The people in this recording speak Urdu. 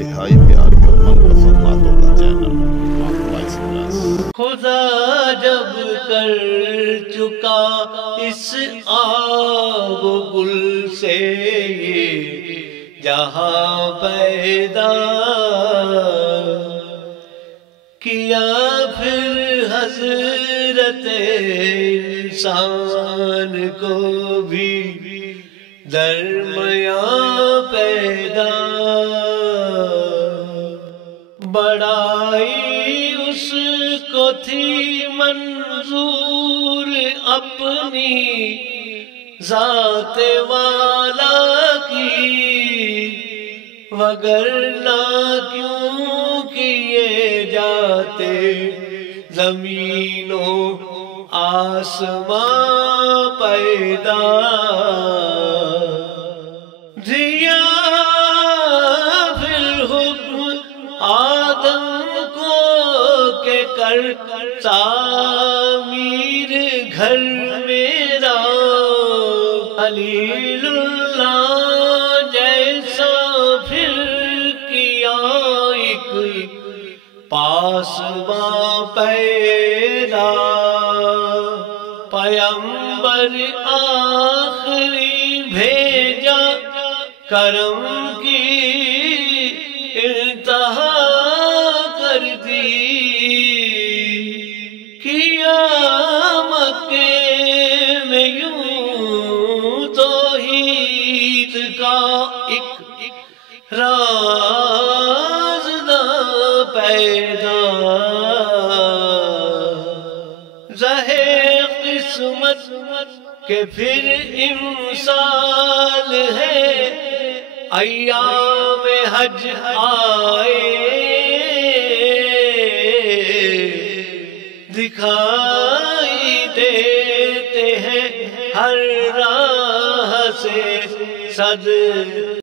انتہائی پیار اور من پسند باتوں کا چینل وائس پلس۔ خدا جب کر چکا اس آب و گل سے یہ جہاں پیدا کیا، پھر حضرت انسان کو بھی درمیان پیدا، بڑائی اس کو تھی منظور اپنی ذات والا کی، وگرنہ کیوں کیے جاتے زمین و آسمان پیدا۔ دیا پھر حکم آدم کو کہ کر تعمیر گھر میرا، خلیل اللہ جیسا پھر کیا ایک پاسباں پیدا، پیغمبر آخری بھیجا کرم کی انتہا کر دی، کیا مکے میں یوں توحید کا ایک راز نہ پیدا، رہے قسمت کہ پھر امسال ہے ایام حج آئے، دکھائی دیتے ہیں ہر راہ سے صد